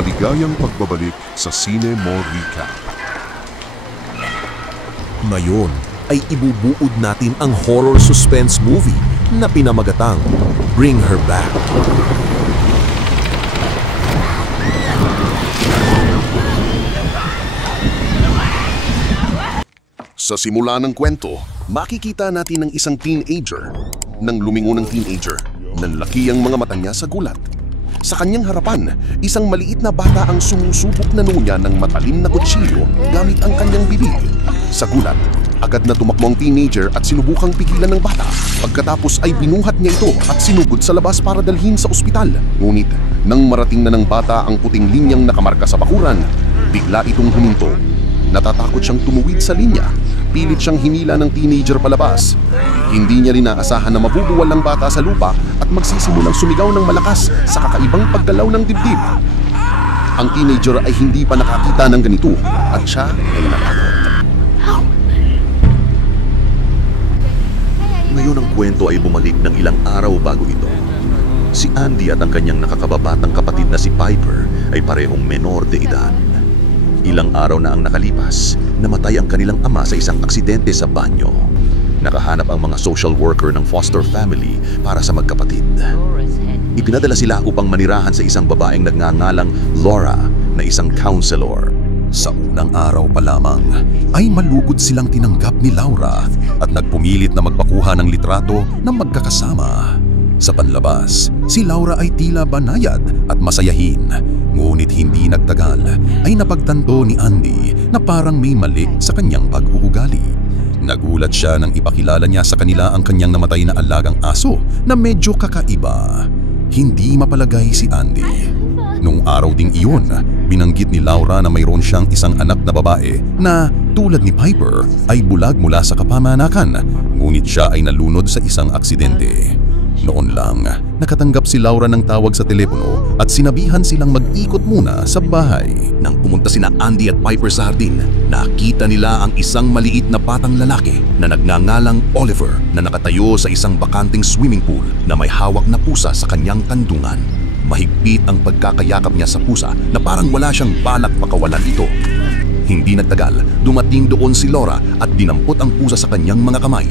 Maligayang pagbabalik sa Cine More Recap. Ngayon ay ibubuod natin ang horror suspense movie na pinamagatang Bring Her Back. Sa simula ng kwento, makikita natin ng isang teenager. Nang lumingon ng teenager, nanlaki ang mga mata niya sa gulat. Sa kanyang harapan, isang maliit na bata ang sumusubok na noo niya ng matalim na kutsilyo gamit ang kanyang bibig. Sa gulat, agad na tumakbo ang teenager at sinubukang pigilan ng bata. Pagkatapos ay binuhat niya ito at sinugod sa labas para dalhin sa ospital. Ngunit, nang marating na ng bata ang puting linyang nakamarka sa bakuran, bigla itong huminto. Natatakot siyang tumuwid sa linya. Pilit siyang hinila ng teenager palabas. Hindi niya rin naasahan na mabubuwal ang bata sa lupa at magsisimulang sumigaw ng malakas sa kakaibang paggalaw ng dibdib. Ang teenager ay hindi pa nakakita ng ganito at siya ay natakot. Ngayon ang kwento ay bumalik ng ilang araw bago ito. Si Andy at ang kanyang nakakababatang kapatid na si Piper ay parehong menor de edad. Ilang araw na ang nakalipas, namatay ang kanilang ama sa isang aksidente sa banyo. Nakahanap ang mga social worker ng foster family para sa magkapatid. Ipinadala sila upang manirahan sa isang babaeng nagngangalang Laura na isang counselor. Sa unang araw pa lamang ay malugod silang tinanggap ni Laura at nagpumilit na magpakuha ng litrato ng magkakasama. Sa panlabas, si Laura ay tila banayad at masayahin. Ngunit hindi nagtagal ay napagtanto ni Andy na parang may mali sa kanyang pag-uugali. Nagulat siya nang ipakilala niya sa kanila ang kanyang namatay na alagang aso na medyo kakaiba. Hindi mapalagay si Andy. Nung araw ding iyon, binanggit ni Laura na mayroon siyang isang anak na babae na tulad ni Piper ay bulag mula sa kapamanakan, ngunit siya ay nalunod sa isang aksidente. Noon lang, nakatanggap si Laura ng tawag sa telepono at sinabihan silang mag-ikot muna sa bahay. Nang pumunta sina Andy at Piper sa hardin, nakita nila ang isang maliit na batang lalaki na nagngangalang Oliver na nakatayo sa isang bakanting swimming pool na may hawak na pusa sa kanyang kandungan. Mahigpit ang pagkakayakap niya sa pusa na parang wala siyang balak pakawalan ito. Hindi nagtagal, dumating doon si Laura at dinampot ang pusa sa kanyang mga kamay.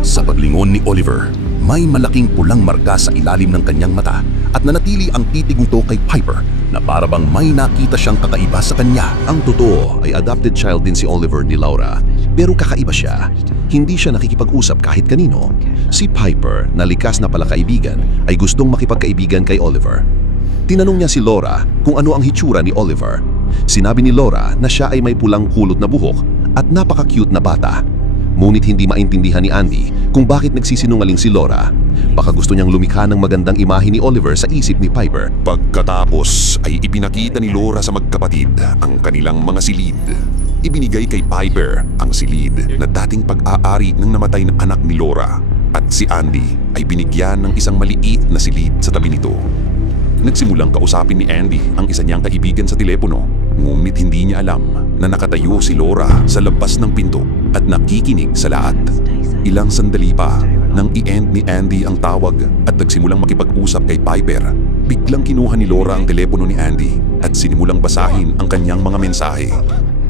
Sa paglingon ni Oliver, may malaking pulang marka sa ilalim ng kanyang mata at nanatili ang titig nito kay Piper na parabang may nakita siyang kakaiba sa kanya. Ang totoo ay adopted child din si Oliver ni Laura, pero kakaiba siya. Hindi siya nakikipag-usap kahit kanino. Si Piper, na likas na palakaibigan, ay gustong makipagkaibigan kay Oliver. Tinanong niya si Laura kung ano ang hitsura ni Oliver. Sinabi ni Laura na siya ay may pulang kulot na buhok at napaka-cute na bata. Ngunit hindi maintindihan ni Andy kung bakit nagsisinungaling si Laura. Baka gusto niyang lumikha ng magandang imahe ni Oliver sa isip ni Piper. Pagkatapos ay ipinakita ni Laura sa magkapatid ang kanilang mga silid. Ibinigay kay Piper ang silid na dating pag-aari ng namatay na anak ni Laura. At si Andy ay binigyan ng isang maliit na silid sa tabi nito. Nagsimulang kausapin ni Andy ang isa niyang kaibigan sa telepono. Ngunit hindi niya alam na nakatayo si Laura sa labas ng pinto at nakikinig sa lahat. Ilang sandali pa nang i-end ni Andy ang tawag at nagsimulang makipag-usap kay Piper, biglang kinuha ni Laura ang telepono ni Andy at sinimulang basahin ang kanyang mga mensahe.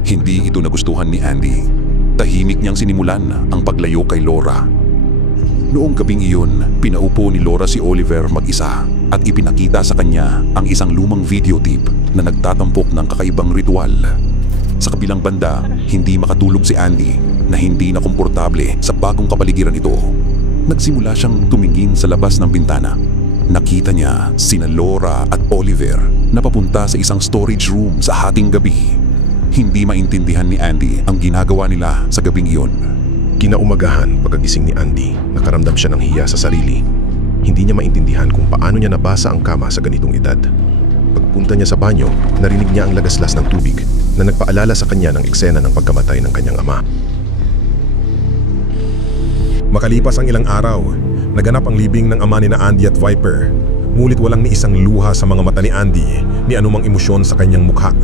Hindi ito nagustuhan ni Andy. Tahimik niyang sinimulan ang paglayo kay Laura. Noong gabing iyon, pinaupo ni Laura si Oliver mag-isa at ipinakita sa kanya ang isang lumang videotape na nagtatampok ng kakaibang ritual. Sa kabilang banda, hindi makatulog si Andy na hindi na komportable sa bagong kapaligiran ito. Nagsimula siyang tumingin sa labas ng bintana. Nakita niya sina Laura at Oliver na papunta sa isang storage room sa hating gabi. Hindi maintindihan ni Andy ang ginagawa nila sa gabing iyon. Kinaumagahan pagkagising ni Andy, nakaramdam siya ng hiya sa sarili. Hindi niya maintindihan kung paano niya nabasa ang kama sa ganitong edad. Pagpunta niya sa banyo, narinig niya ang lagaslas ng tubig na nagpaalala sa kanya ng eksena ng pagkamatay ng kanyang ama. Makalipas ang ilang araw, naganap ang libing ng ama ni na Andy at Piper. Ngunit walang ni isang luha sa mga mata ni Andy ni anumang emosyon sa kanyang mukha.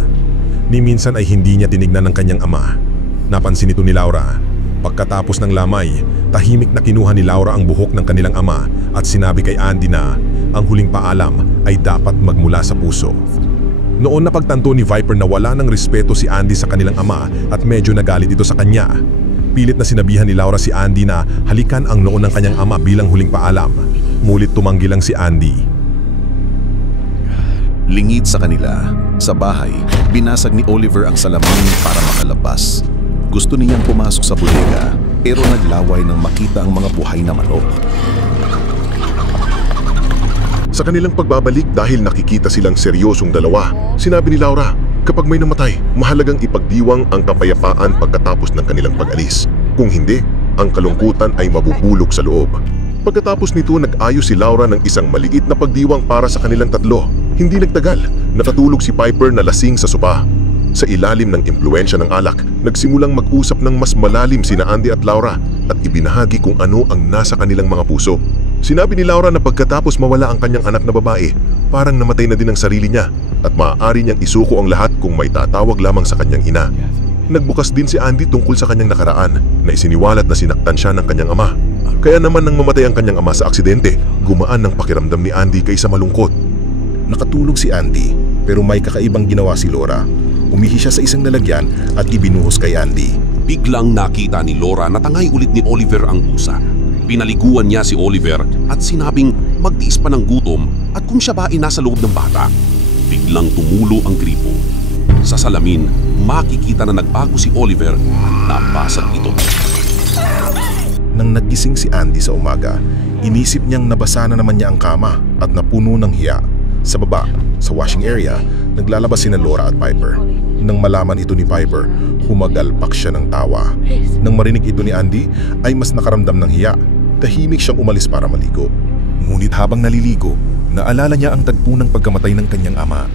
Ni minsan ay hindi niya tinignan ng kanyang ama. Napansin ito ni Laura. Pagkatapos ng lamay, tahimik na kinuha ni Laura ang buhok ng kanilang ama at sinabi kay Andy na ang huling paalam ay dapat magmula sa puso. Noon napagtanto ni Viper na wala ng respeto si Andy sa kanilang ama at medyo nagalit ito sa kanya. Pilit na sinabihan ni Laura si Andy na halikan ang noo ng kanyang ama bilang huling paalam. Ngunit tumanggi lang si Andy. Lingid sa kanila, sa bahay, binasag ni Oliver ang salamin para makalabas. Gusto niyang pumasok sa bodega, pero naglaway nang makita ang mga buhay na manok. Sa kanilang pagbabalik dahil nakikita silang seryosong dalawa, sinabi ni Laura, kapag may namatay, mahalagang ipagdiwang ang kapayapaan pagkatapos ng kanilang pag-alis. Kung hindi, ang kalungkutan ay mabubulok sa loob. Pagkatapos nito, nag-ayos si Laura ng isang maliit na pagdiwang para sa kanilang tatlo. Hindi nagtagal, nakatulog si Piper na lasing sa sopa. Sa ilalim ng impluensya ng alak, nagsimulang mag-usap ng mas malalim sina Andy at Laura at ibinahagi kung ano ang nasa kanilang mga puso. Sinabi ni Laura na pagkatapos mawala ang kanyang anak na babae, parang namatay na din ang sarili niya at maaari niyang isuko ang lahat kung may tatawag lamang sa kanyang ina. Nagbukas din si Andy tungkol sa kanyang nakaraan na isiniwalat na sinaktan siya ng kanyang ama. Kaya naman nang mamatay ang kanyang ama sa aksidente, gumaan ang pakiramdam ni Andy kaysa malungkot. Nakatulog si Andy, pero may kakaibang ginawa si Laura. Umihi siya sa isang lalagyan at ibinuhos kay Andy. Biglang nakita ni Laura na tangay ulit ni Oliver ang pusa. Pinaliguan niya si Oliver at sinabing magtiis pa ng gutom at kung siya ba ay nasa loob ng bata. Biglang tumulo ang gripo. Sa salamin, makikita na nagbago si Oliver at napasag ito. Nang nagising si Andy sa umaga, inisip niyang nabasa na naman niya ang kama at napuno ng hiya. Sa baba, sa washing area, naglalabas sina Laura at Piper. Nang malaman ito ni Piper, humagalpak siya ng tawa. Nang marinig ito ni Andy, ay mas nakaramdam ng hiya. Tahimik siyang umalis para maligo. Ngunit habang naliligo, naalala niya ang tagpo ng pagkamatay ng kanyang ama.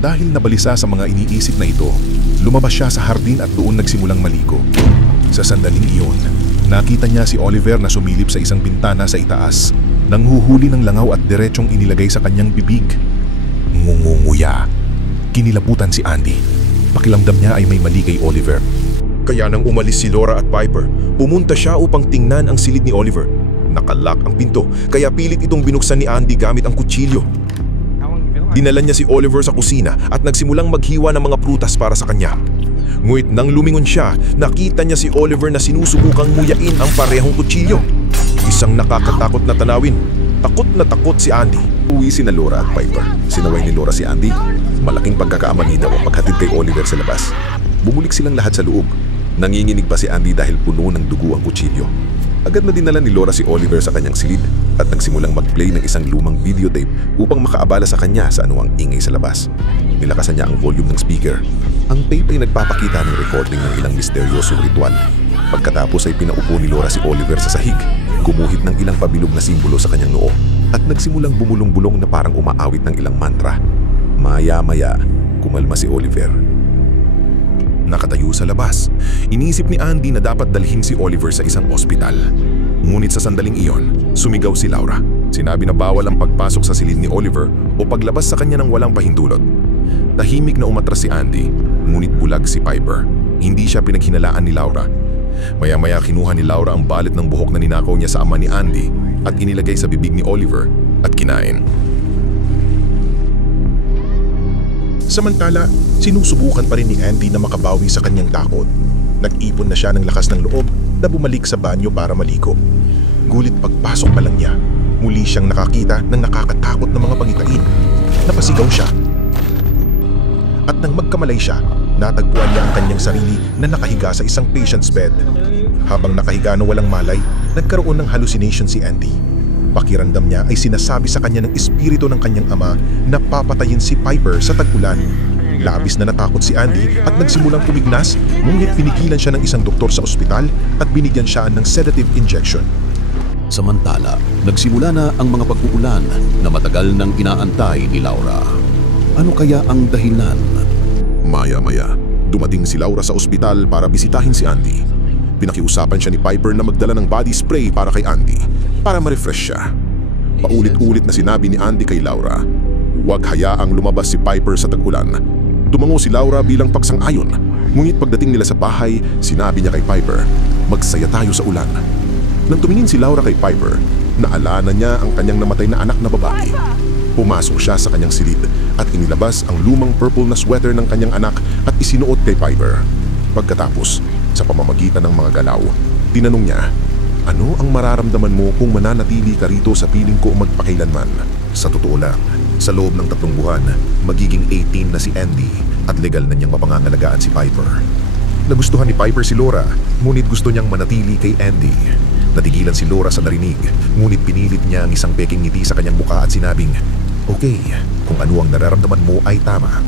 Dahil nabalisa sa mga iniisip na ito, lumabas siya sa hardin at doon nagsimulang maligo. Sa sandaling iyon, nakita niya si Oliver na sumilip sa isang bintana sa itaas, nang huhuli ng langaw at diretsong inilagay sa kanyang bibig. Ngungunguya. Kinilabutan si Andy. Pakilamdam niya ay may mali kay Oliver. Kaya nang umalis si Laura at Piper, pumunta siya upang tingnan ang silid ni Oliver. Nakalock ang pinto, kaya pilit itong binuksan ni Andy gamit ang kutsilyo. Dinala niya si Oliver sa kusina at nagsimulang maghiwa ng mga prutas para sa kanya. Ngunit nang lumingon siya, nakita niya si Oliver na sinusubukang nguyain ang parehong kutsilyo. Isang nakakatakot na tanawin. Takot na takot si Andy. Uwi sina Laura at Piper. Sinaway ni Laura si Andy. Malaking pagkakaamali daw ang paghatid kay Oliver sa labas. Bumulik silang lahat sa loob. Nanginginig pa si Andy dahil puno ng dugo ang kutsilyo. Agad na dinala ni Laura si Oliver sa kanyang silid at nagsimulang mag-play ng isang lumang videotape upang makaabala sa kanya sa anuang ingay sa labas. Nilakasan niya ang volume ng speaker. Ang tape ay nagpapakita ng recording ng ilang misteryosong ritual. Pagkatapos ay pinaupo ni Laura si Oliver sa sahig, gumuhit ng ilang pabilog na simbolo sa kanyang noo at nagsimulang bumulong-bulong na parang umaawit ng ilang mantra. Maya-maya, kumalma si Oliver. Nakatayo sa labas, iniisip ni Andy na dapat dalhin si Oliver sa isang ospital. Ngunit sa sandaling iyon, sumigaw si Laura. Sinabi na bawal ang pagpasok sa silid ni Oliver o paglabas sa kanya ng walang pahintulot. Tahimik na umatras si Andy, ngunit bulag si Piper. Hindi siya pinaghinalaan ni Laura. Maya-maya kinuha ni Laura ang balit ng buhok na ninakaw niya sa ama ni Andy at inilagay sa bibig ni Oliver at kinain. Samantala, sinusubukan pa rin ni Andy na makabawi sa kanyang takot. Nag-ipon na siya ng lakas ng loob na bumalik sa banyo para maligo. Gulit pagpasok pa lang niya, muli siyang nakakita ng nakakatakot na mga pangitain. Napasigaw siya. At nang magkamalay siya, natagpuan niya ang kanyang sarili na nakahiga sa isang patient's bed. Habang nakahiga na walang malay, nagkaroon ng hallucination si Andy. Pakiramdam niya ay sinasabi sa kanya ng espiritu ng kanyang ama na papatayin si Piper sa tag-ulan. Labis na natakot si Andy at nagsimulang pumignas, ngunit pinigilan siya ng isang doktor sa ospital at binigyan siya ng sedative injection. Samantala, nagsimula na ang mga pag-uulan na matagal nang inaantay ni Laura. Ano kaya ang dahilan? Maya-maya, dumating si Laura sa ospital para bisitahin si Andy. Pinakiusapan siya ni Piper na magdala ng body spray para kay Andy, para ma-refresh siya. Paulit-ulit na sinabi ni Andy kay Laura, huwag hayaang lumabas si Piper sa tag-ulan. Tumango si Laura bilang pagsang-ayon, ngunit pagdating nila sa bahay, sinabi niya kay Piper, magsaya tayo sa ulan. Nang tumingin si Laura kay Piper, naalala niya ang kanyang namatay na anak na babae. Pumasok siya sa kanyang silid at inilabas ang lumang purple na sweater ng kanyang anak at isinuot kay Piper. Pagkatapos, sa pamamagitan ng mga galaw, tinanong niya, "Ano ang mararamdaman mo kung mananatili ka rito sa piling ko magpakailanman?" Sa totoo lang, sa loob ng 3 buwan, magiging 18 na si Andy at legal na niyang mapangangalagaan si Piper. Nagustuhan ni Piper si Laura, ngunit gusto niyang manatili kay Andy. Natigilan si Laura sa narinig, ngunit pinilit niya ang isang peking ngiti sa kanyang mukha at sinabing, "Okay, kung ano ang nararamdaman mo ay tama."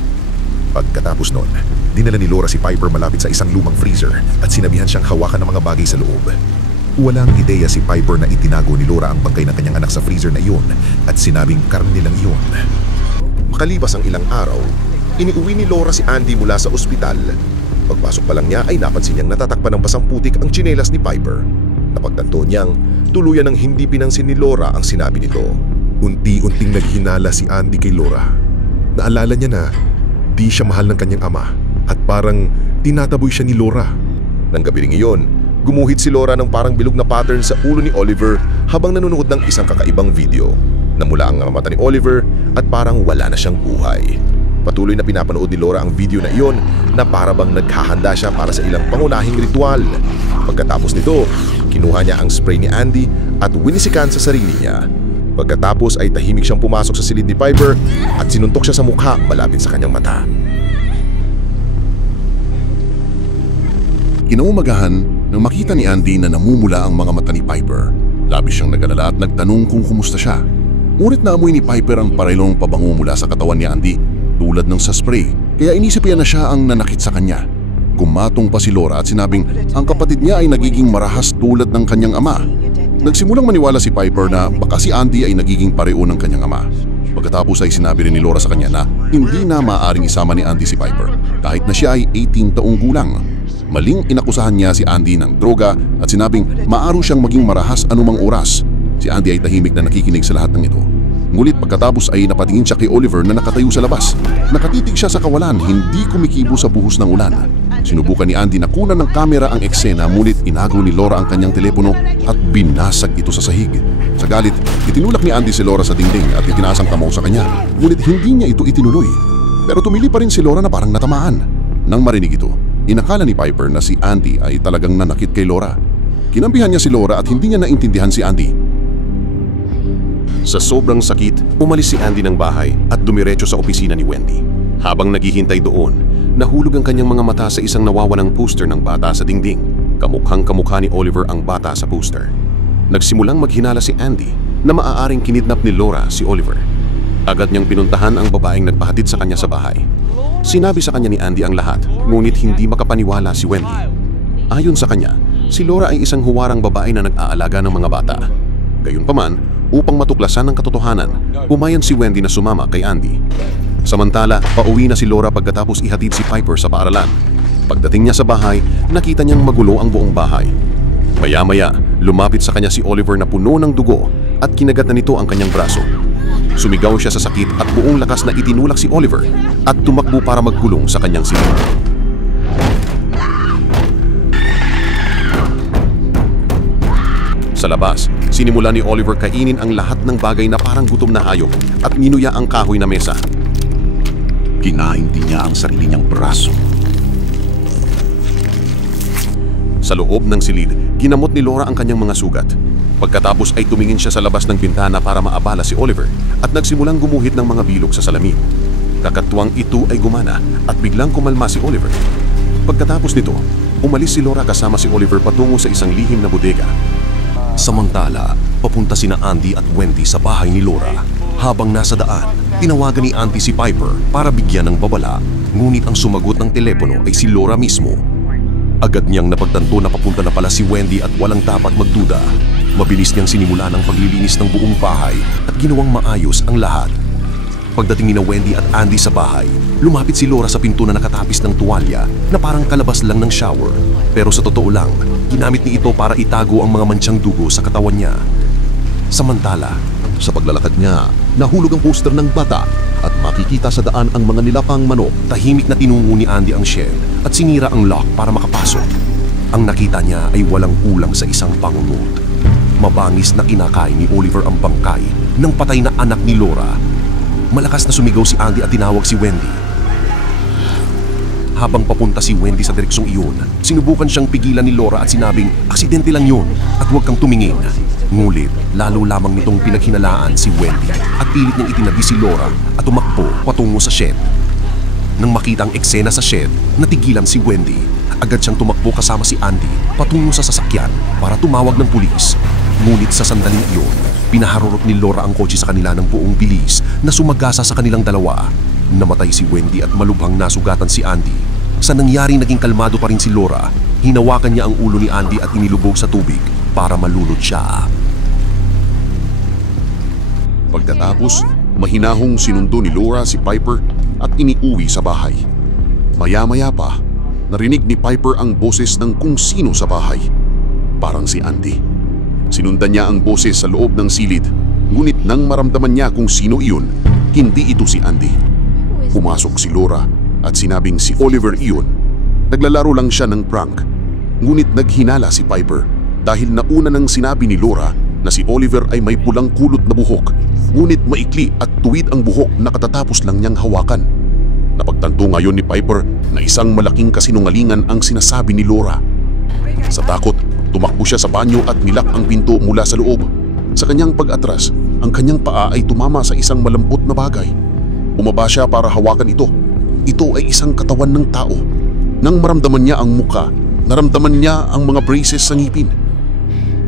Pagkatapos nun, dinala ni Laura si Piper malapit sa isang lumang freezer at sinabihan siyang hawakan ng mga bagay sa loob. Walang ideya si Piper na itinago ni Laura ang bangkay ng kanyang anak sa freezer na iyon at sinabing karne lang iyon. Makalipas ang ilang araw, iniuwi ni Laura si Andy mula sa ospital. Pagpasok pa lang niya ay napansin niyang natatakpan ng basang putik ang tsinelas ni Piper. Napagtanto niyang tuluyan ng hindi pinansin ni Laura ang sinabi nito. Unti-unting naghinala si Andy kay Laura. Naalala niya na di siya mahal ng kanyang ama at parang tinataboy siya ni Laura. Nang gabi ring iyon, gumuhit si Laura ng parang bilog na pattern sa ulo ni Oliver habang nanonood ng isang kakaibang video. Namula ang mata ni Oliver at parang wala na siyang buhay. Patuloy na pinapanood ni Laura ang video na iyon na para bang naghahanda siya para sa ilang pangunahing ritual. Pagkatapos nito, kinuha niya ang spray ni Andy at winisikan sa sarili niya. Pagkatapos ay tahimik siyang pumasok sa silid ni Piper at sinuntok siya sa mukha malapit sa kanyang mata. Kinaumagahan nang makita ni Andy na namumula ang mga mata ni Piper. Labis siyang nag-alala at nagtanong kung kumusta siya. Ngunit naamoy ni Piper ang parelong pabango mula sa katawan ni Andy tulad ng sa spray, kaya inisip niya na siya ang nanakit sa kanya. Gumatong pa si Laura at sinabing ang kapatid niya ay nagiging marahas tulad ng kanyang ama. Nagsimulang maniwala si Piper na baka si Andy ay nagiging pareo ng kanyang ama. Pagkatapos ay sinabi rin ni Laura sa kanya na hindi na maaaring isama ni Andy si Piper kahit na siya ay 18 taong gulang. Maling inakusahan niya si Andy ng droga at sinabing maaari siyang maging marahas anumang oras. Si Andy ay tahimik na nakikinig sa lahat ng ito. Ngulit pagkatapos ay napatingin siya kay Oliver na nakatayo sa labas. Nakatitig siya sa kawalan, hindi kumikibo sa buhos ng ulan. Sinubukan ni Andy na kunan ng kamera ang eksena, ngunit inago ni Laura ang kanyang telepono at binasag ito sa sahig. Sa galit, itinulak ni Andy si Laura sa dingding at itinaas ang kamao sa kanya. Ngunit hindi niya ito itinuloy. Pero tumili pa rin si Laura na parang natamaan. Nang marinig ito, inakala ni Piper na si Andy ay talagang nanakit kay Laura. Kinampihan niya si Laura at hindi niya naintindihan si Andy. Sa sobrang sakit, umalis si Andy ng bahay at dumiretso sa opisina ni Wendy. Habang naghihintay doon, nahulog ang kanyang mga mata sa isang nawawalang poster ng bata sa dingding. Kamukhang-kamukha ni Oliver ang bata sa poster. Nagsimulang maghinala si Andy na maaaring kinidnap ni Laura si Oliver. Agad niyang pinuntahan ang babaeng nagpahatid sa kanya sa bahay. Sinabi sa kanya ni Andy ang lahat, ngunit hindi makapaniwala si Wendy. Ayon sa kanya, si Laura ay isang huwarang babae na nag-aalaga ng mga bata. Gayunpaman, upang matuklasan ang katotohanan, umayon si Wendy na sumama kay Andy. Samantala, pauwi na si Laura pagkatapos ihatid si Piper sa paaralan. Pagdating niya sa bahay, nakita niyang magulo ang buong bahay. Maya-maya, lumapit sa kanya si Oliver na puno ng dugo at kinagat na nito ang kanyang braso. Sumigaw siya sa sakit at buong lakas na itinulak si Oliver at tumakbo para magkulong sa kanyang silid. Sa labas, sinimula ni Oliver kainin ang lahat ng bagay na parang gutom na hayop at minuya ang kahoy na mesa. Kinain din niya ang sarili niyang braso. Sa loob ng silid, ginamot ni Laura ang kanyang mga sugat. Pagkatapos ay tumingin siya sa labas ng bintana para maabala si Oliver at nagsimulang gumuhit ng mga bilog sa salamin. Kakatuwang ito ay gumana at biglang kumalma si Oliver. Pagkatapos nito, umalis si Laura kasama si Oliver patungo sa isang lihim na bodega. Samantala, papunta sina Andy at Wendy sa bahay ni Laura. Habang nasa daan, tinawagan ni Andy si Piper para bigyan ng babala, ngunit ang sumagot ng telepono ay si Laura mismo. Agad niyang napagtanto na papunta na pala si Wendy at walang dapat magduda. Mabilis niyang sinimula ng paglilinis ng buong bahay at ginawang maayos ang lahat. Pagdating ni Wendy at Andy sa bahay, lumapit si Laura sa pinto na nakatapis ng tuwalya na parang kalabas lang ng shower. Pero sa totoo lang, ginamit ni ito para itago ang mga mantsang dugo sa katawan niya. Samantala, sa paglalakad niya, nahulog ang poster ng bata at makikita sa daan ang mga nilapang manok. Tahimik na tinungo ni Andy ang shed at sinira ang lock para makapasok. Ang nakita niya ay walang kulang sa isang pangungot. Mabangis na kinakain ni Oliver ang bangkay ng patay na anak ni Laura. malakas na sumigaw si Andy at tinawag si Wendy. Habang papunta si Wendy sa direksyong iyon, sinubukan siyang pigilan ni Laura at sinabing aksidente lang yun at huwag kang tumingin. Ngulit, lalo lamang nitong pinaghinalaan si Wendy at pilit niyang itinabi si Laura at tumakbo patungo sa shed. Nang makita ang eksena sa shed, natigilan si Wendy. Agad siyang tumakbo kasama si Andy patungo sa sasakyan para tumawag ng pulis. Ngunit sa sandaling iyon, pinaharurot ni Laura ang kotse sa kanila ng buong bilis na sumagasa sa kanilang dalawa. Namatay si Wendy at malubhang nasugatan si Andy. Sa nangyari naging kalmado pa rin si Laura. Hinawakan niya ang ulo ni Andy at inilubog sa tubig para malunod siya. Pagkatapos, mahinahong sinundo ni Laura si Piper at iniuwi sa bahay. Maya-maya pa, narinig ni Piper ang boses ng kung sino sa bahay. Parang si Andy. Sinundan niya ang boses sa loob ng silid, ngunit nang maramdaman niya kung sino iyon, hindi ito si Andy. Pumasok si Laura at sinabing si Oliver iyon. Naglalaro lang siya ng prank. Ngunit naghinala si Piper dahil nauna nang sinabi ni Laura na si Oliver ay may pulang kulot na buhok, ngunit maikli at tuwid ang buhok na katatapos lang niyang hawakan. Napagtanto ngayon ni Piper na isang malaking kasinungalingan ang sinasabi ni Laura. Sa takot, tumakbo siya sa banyo at nilak ang pinto mula sa loob. Sa kanyang pag-atras, ang kanyang paa ay tumama sa isang malambot na bagay. Bumaba siya para hawakan ito. Ito ay isang katawan ng tao. Nang maramdaman niya ang muka, naramdaman niya ang mga braces sa ngipin.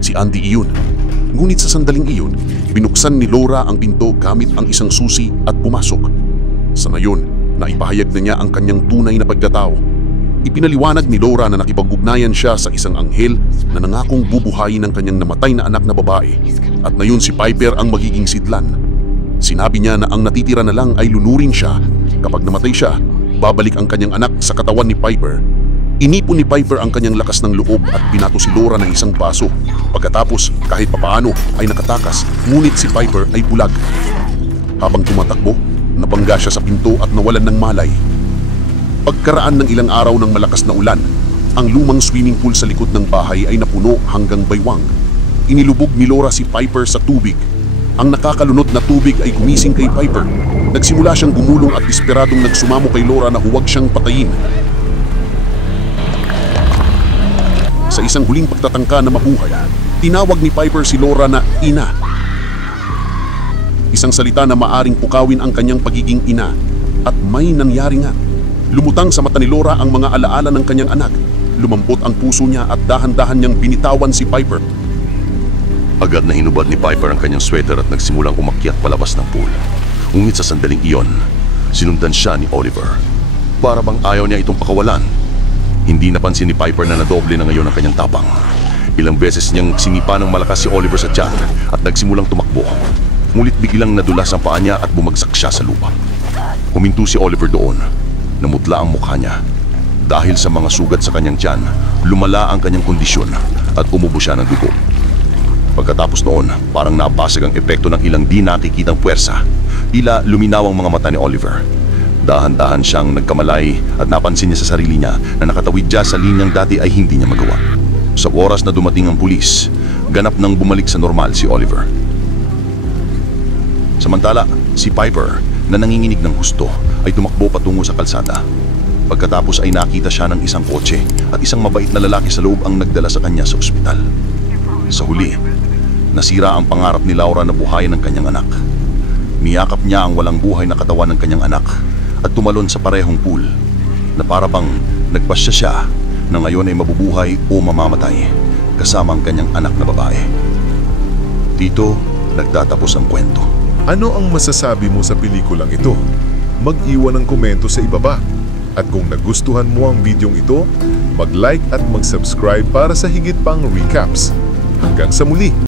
Si Andy iyon. Ngunit sa sandaling iyon, binuksan ni Laura ang pinto gamit ang isang susi at pumasok. Sa ngayon, naipahayag na niya ang kanyang tunay na pagkatao. Ipinaliwanag ni Laura na nakipag-ugnayan siya sa isang anghel na nangakong bubuhayin ang kanyang namatay na anak na babae at ngayon si Piper ang magiging sidlan. Sinabi niya na ang natitira na lang ay lunurin siya. Kapag namatay siya, babalik ang kanyang anak sa katawan ni Piper. Inipon ni Piper ang kanyang lakas ng loob at binato si Laura ng isang baso. Pagkatapos, kahit papaano ay nakatakas, ngunit si Piper ay bulag. Habang tumatakbo, nabangga siya sa pinto at nawalan ng malay. Pagkaraan ng ilang araw ng malakas na ulan, ang lumang swimming pool sa likod ng bahay ay napuno hanggang baywang. Inilubog ni Laura si Piper sa tubig. Ang nakakalunod na tubig ay gumising kay Piper. Nagsimula siyang gumulong at desperadong nagsumamo kay Laura na huwag siyang patayin. Sa isang huling pagtatangka na mabuhay, tinawag ni Piper si Laura na ina. Isang salita na maaring pukawin ang kanyang pagiging ina. At may nangyari nga. Lumutang sa mata ni Laura ang mga alaala ng kanyang anak. Lumambot ang puso niya at dahan-dahan niyang binitawan si Piper. Agad na hinubad ni Piper ang kanyang sweater at nagsimulang umakyat palabas ng pool. Ngunit sa sandaling iyon, sinundan siya ni Oliver. Para bang ayaw niya itong pakawalan. Hindi napansin ni Piper na nadoble na ngayon ang kanyang tapang. Ilang beses niyang sinipa ng malakas si Oliver sa tiyan at nagsimulang tumakbo. Ngunit biglang nadulas ang paa niya at bumagsak siya sa lupa. Huminto si Oliver doon. Namutla ang mukha niya. Dahil sa mga sugat sa kanyang tiyan, lumala ang kanyang kondisyon at umubo siya ng dugo. Pagkatapos noon, parang nabasag ang epekto ng ilang di nakikitang puwersa. Tila luminaw ang mga mata ni Oliver. Dahan-dahan siyang nagkamalay at napansin niya sa sarili niya na nakatawid siya sa linyang dati ay hindi niya magawa. Sa oras na dumating ang pulis, ganap nang bumalik sa normal si Oliver. Samantala, si Piper na nanginginig ng husto ay tumakbo patungo sa kalsada. Pagkatapos ay nakita siya ng isang kotse at isang mabait na lalaki sa loob ang nagdala sa kanya sa ospital. Sa huli, nasira ang pangarap ni Laura na buhayin ng kanyang anak. Niyakap niya ang walang buhay na katawan ng kanyang anak at tumalon sa parehong pool na para bang nagpasya siya na ngayon ay mabubuhay o mamamatay kasama ang kanyang anak na babae. Dito nagtatapos ang kwento. Ano ang masasabi mo sa pelikulang ito? Mag-iwan ng komento sa ibaba. At kung nagustuhan mo ang videong ito, mag-like at mag-subscribe para sa higit pang recaps. Hanggang sa muli!